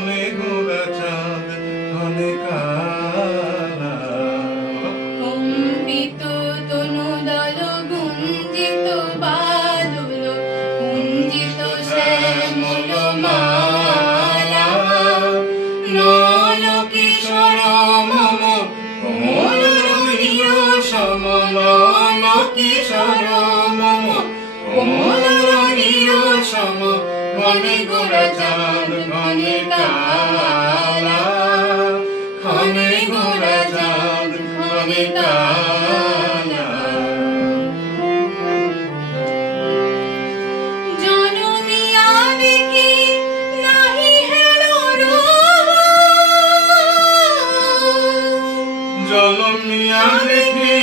ঘনে ঘোরা চাঁদ ঘনে কালা। কম্পিত তনুদল গুঞ্জিত বাদুল গুঞ্জিত শ্যামল মালা। নল কিশোর মম কোমল রণীয় সম, নল কিশোর মম কোমল রণীয় সম। ঘনে ঘোরা চাঁদ ঘনে কালা, ঘনে ঘোরা চাঁদ ঘনে কালা। জনমিয়া দেখি নাহি হেলো রূপ, জলমিয়া দেখি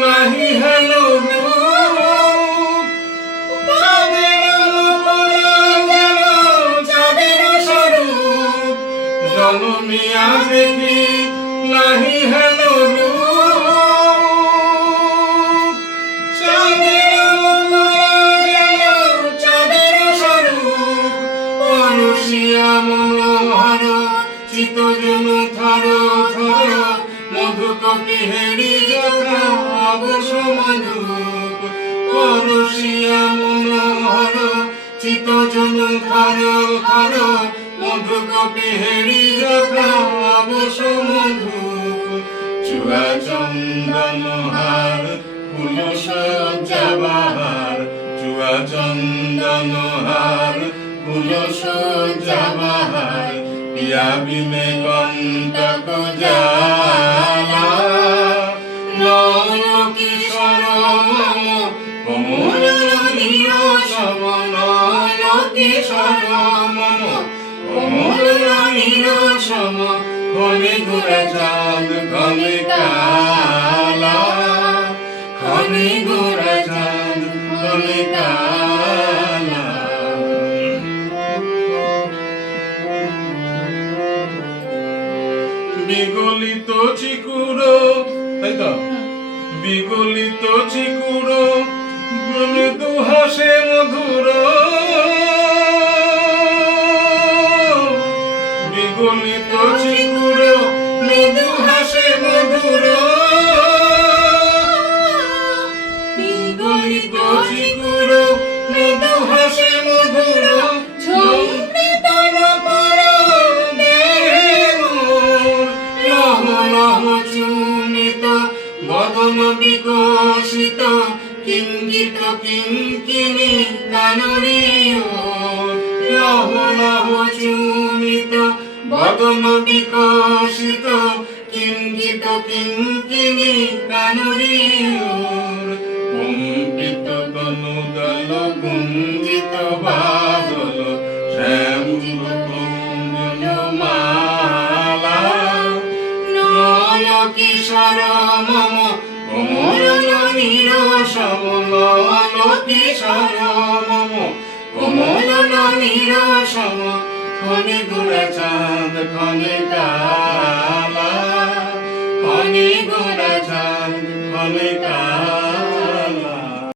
নাহি হেলো রূপ। চাঁদের মুখরা যেন চাঁদের স্বরূপ। জলমিয়া দেখি নাহি হেলো রূপ। চাঁদের মুখরা যেন চাঁদের স্বরূপ। পরশিয়া মনোহর চিত্তজন থর থর, মধুকপি হেরি যথা অবশ মধুপ। পরশিয়া মনোহর চিত্তজন থর থর, মধুকপি হেরি যথা অবশ মধুপ। চুয়া চন্দন হার ফুল সজ্জা বাহার। চুয়া চন্দন হার ফুল সজ্জা বাহার। পিয়া বিনে কন্তক জ্বালা। নল কিশোর মম কোমল রণীয় সম, নল কিশোর মম কোমল রণীয় সম। ঘনে ঘোরা চাঁদ ঘনে কালা। ঘনে ঘোরা চাঁদ ঘনে কালা। বিগলিত চিকুরো, তাই তো, বিগলিত চিকুরো মৃদু হাসে মধুর। বিগলিত চিকুরো মৃদু হাসে মধুর। বিগলিত চিকুরো মৃদু হাসে মধুর। ঝুমৃত নপর দেহে মোর, লহ লহ চুমিত বদন বিকশিত, কিঞ্চিত কিঙ্কিণী কাননে ওর। লহ লহ চুমিত বদন বিকশিত, কিঞ্চিত কিঙ্কিণী কাননে ওর। কম্পিত তনুদল গুঞ্জিত বাদল শ্যামল কুঞ্জ মালা। নল কিশোর মম কোমল রণীর সম, নল কিশোর মম কোমল রণীর সম। ঘনে ঘোরা চাঁদ ঘনে কালা। ঘনে ঘোরা চাঁদ ঘনে কালা।